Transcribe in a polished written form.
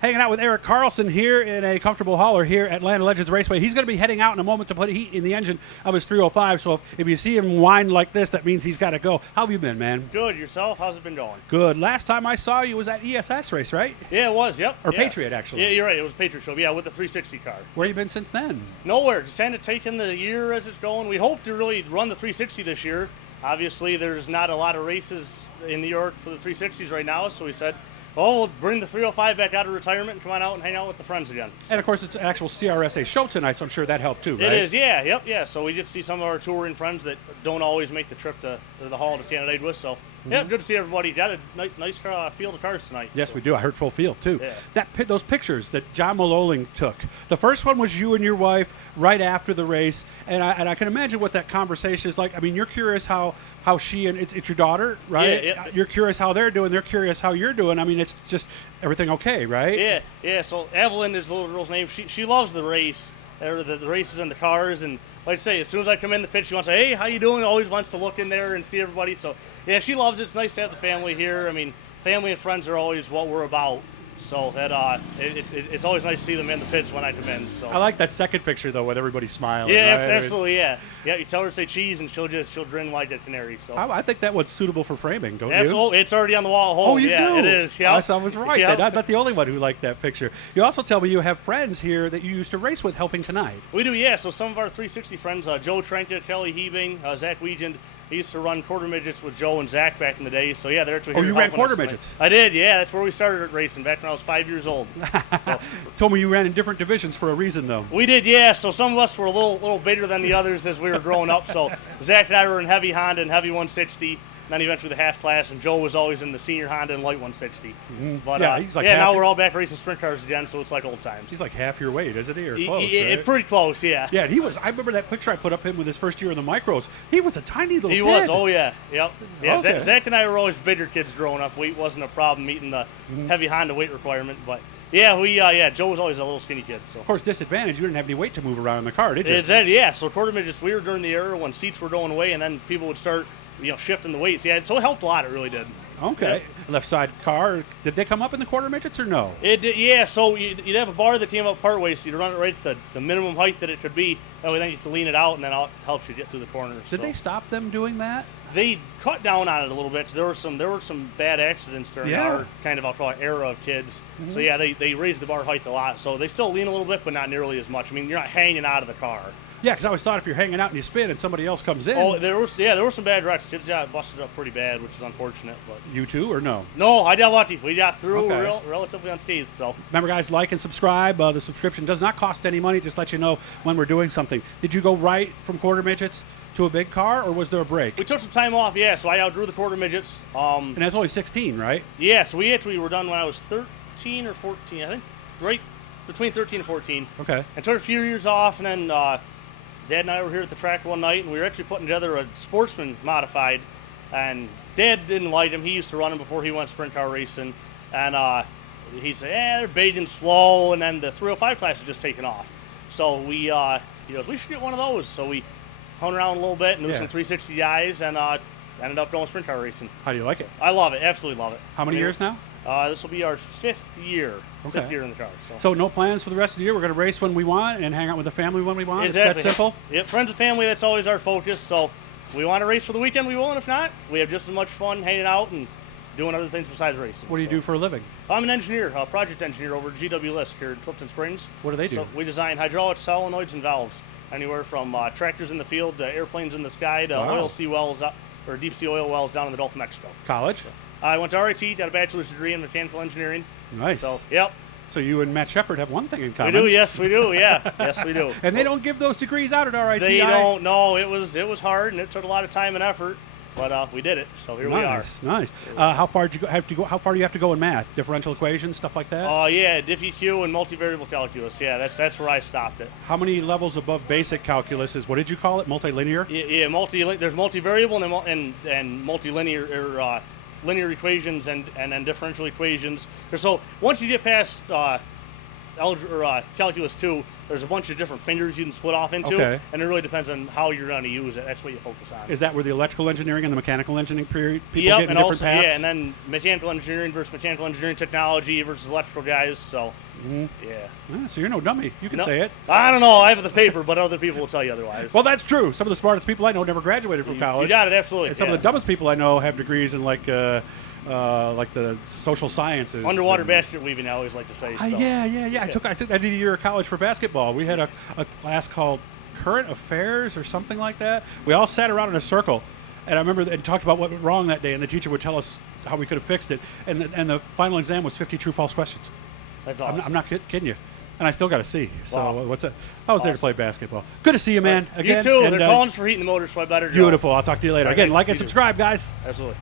Hanging out with Erik Karlsen here in a comfortable hauler here at Land of Legends Raceway. He's going to be heading out in a moment to put heat in the engine of his 305. So if you see him whine like this, that means he's got to go. How have you been, man? Good. Yourself? How's it been going? Good. Last time I saw you was at ESS race, right? Yeah, it was. Yep. Or yeah. Patriot, actually. Yeah, you're right. It was Patriot Show. Yeah, with the 360 car. Where have you been since then? Nowhere. Just kind of taking the year as it's going. We hope to really run the 360 this year. Obviously, there's not a lot of races in New York for the 360s right now, so we said, well, we'll bring the 305 back out of retirement and come on out and hang out with the friends again. And, of course, it's an actual CRSA show tonight, so I'm sure that helped too, right? It is, yeah. Yep, yeah. So we get to see some of our touring friends that don't always make the trip to the Hall to Canada with. So, yeah, good to see everybody. Got a nice field of cars tonight. Yes, so. we do. I heard full field, too. Yeah. Those pictures that John Maloling took. The first one was you and your wife right after the race, and I can imagine what that conversation is like. I mean, you're curious how she and it's your daughter, right? Yeah. You're curious how they're doing. They're curious how you're doing. I mean, it's just everything okay, right? Yeah. So Evelyn is the little girl's name. She loves the race, the races and the cars, and like I say, as soon as I come in the pit, she wants to say, hey, how you doing? Always wants to look in there and see everybody. So yeah, she loves it. It's nice to have the family here. I mean, family and friends are always what we're about. So that it's always nice to see them in the pits when I come in. So I like that second picture though, with everybody smiling. Yeah, right? absolutely. Yeah. You tell her to say cheese, and she'll grin like a canary. So I think that one's suitable for framing, don't you? Absolutely, it's already on the wall at home. Oh, you do? It is. Yeah, I was right. Yep. I'm not the only one who liked that picture. You also tell me you have friends here that you used to race with helping tonight. We do, yeah. So some of our 360 friends, Joe Trenka, Kelly Hebing, Zach Wiegand. I used to run Quarter Midgets with Joe and Zach back in the day. So, yeah, they're actually here. Oh, you ran Quarter Midgets? I did, yeah. That's where we started racing back when I was 5 years old. So, told me you ran in different divisions for a reason, though. We did, yeah. So some of us were a little bigger than the others as we were growing up. So Zach and I were in heavy Honda and heavy 160. Then eventually the half class, and Joe was always in the senior Honda and light 160. Mm-hmm. But he's like now we're all back racing sprint cars again, so it's like old times. He's like half your weight, isn't he? Or close, right? Pretty close, yeah. Yeah, he was. I remember that picture I put up him with his first year in the micros. He was a tiny little kid. He was, oh yeah, yep. Yeah, okay. Zach and I were always bigger kids growing up. Weight wasn't a problem meeting the heavy Honda weight requirement, but yeah, Joe was always a little skinny kid. So. Of course, disadvantage, you didn't have any weight to move around in the car, did you? Exactly, yeah. So Quarter Midgets, we were during the era when seats were going away, and then people would start shifting the weights. Yeah, so it helped a lot. It really did. Okay. Yeah. Left side car. Did they come up in the Quarter Midgets or no? It did, yeah. So you'd have a bar that came up part way, so you'd run it right at the minimum height that it could be. That way then you can lean it out, and then it helps you get through the corners. Did they stop them doing that? They cut down on it a little bit. So there were some bad accidents during our kind of, I'll call it, era of kids. Mm-hmm. So yeah, they raised the bar height a lot. So they still lean a little bit, but not nearly as much. I mean, you're not hanging out of the car. Yeah, because I always thought if you're hanging out and you spin and somebody else comes in. Oh, there were some bad wrecks. Kids got busted up pretty bad, which is unfortunate. But you too, or no? No, I got lucky. We got through relatively unscathed. So remember, guys, like and subscribe. The subscription does not cost any money. Just let you know when we're doing something. Did you go right from Quarter Midgets to a big car, or was there a break? We took some time off, yeah. So I outdrew the Quarter Midgets. And that's only 16, right? Yeah. So we actually were done when I was 13 or 14, I think. Right between 13 and 14. Okay. And took a few years off, and then. Dad and I were here at the track one night, and we were actually putting together a Sportsman modified, and Dad didn't like him. He used to run him before he went sprint car racing, and he said, they're baiting slow, and then the 305 class was just taking off. So he goes, we should get one of those. So we hung around a little bit and do some 360 guys, and ended up going sprint car racing. How do you like it? I love it, absolutely love it. How many years now? This will be our fifth year in the car. So no plans for the rest of the year? We're going to race when we want and hang out with the family when we want? Exactly. It's that simple? Yeah, friends and family, that's always our focus. So we want to race for the weekend, we will, and if not, we have just as much fun hanging out and doing other things besides racing. What do you do for a living? I'm an engineer, a project engineer over at GW Lisk here in Clifton Springs. What do they do? So we design hydraulics, solenoids, and valves. Anywhere from tractors in the field to airplanes in the sky to oil sea wells or deep sea oil wells down in the Gulf of Mexico. College? I went to RIT, got a bachelor's degree in mechanical engineering. Nice. So, yep. So you and Matt Shepard have one thing in common. We do, yes, we do, yeah. Yes, we do. And they don't give those degrees out at RIT. They don't, no. It was hard, and it took a lot of time and effort, but we did it, so here we are. Nice. How far do you have to go? How far do you have to go in math? Differential equations, stuff like that? Yeah, diffie-Q and multivariable calculus. Yeah, that's where I stopped it. How many levels above basic calculus is, what did you call it, multilinear? Yeah, there's multivariable and multilinear, or linear equations and then differential equations. So once you get past calculus 2, there's a bunch of different fingers you can split off into, Okay. and it really depends on how you're going to use it. That's what you focus on. Is that where the electrical engineering and the mechanical engineering people Yep, get in and different also paths? yeah, and then mechanical engineering versus mechanical engineering technology versus electrical guys. So yeah. So you're no dummy. You can No, say it. I don't know. I have the paper, but other people will tell you otherwise. Well, that's true. Some of the smartest people I know never graduated from college. You got it, absolutely. And some of the dumbest people I know have degrees in like the social sciences. Underwater and- basket weaving, I always like to say. So. Yeah. I did a year of college for basketball. We had a class called Current Affairs or something like that. We all sat around in a circle, and I remember and talked about what went wrong that day, and the teacher would tell us how we could have fixed it. And the final exam was 50 true false questions. That's awesome. I'm not kidding you. And I still got a C. So Wow. what's it? I was there to play basketball. Good to see you, man. Again, You too. and, They're calling us for heating the motor, so I better go. beautiful. I'll talk to you later. All right, Again, thanks. like and You too. subscribe, guys. Absolutely.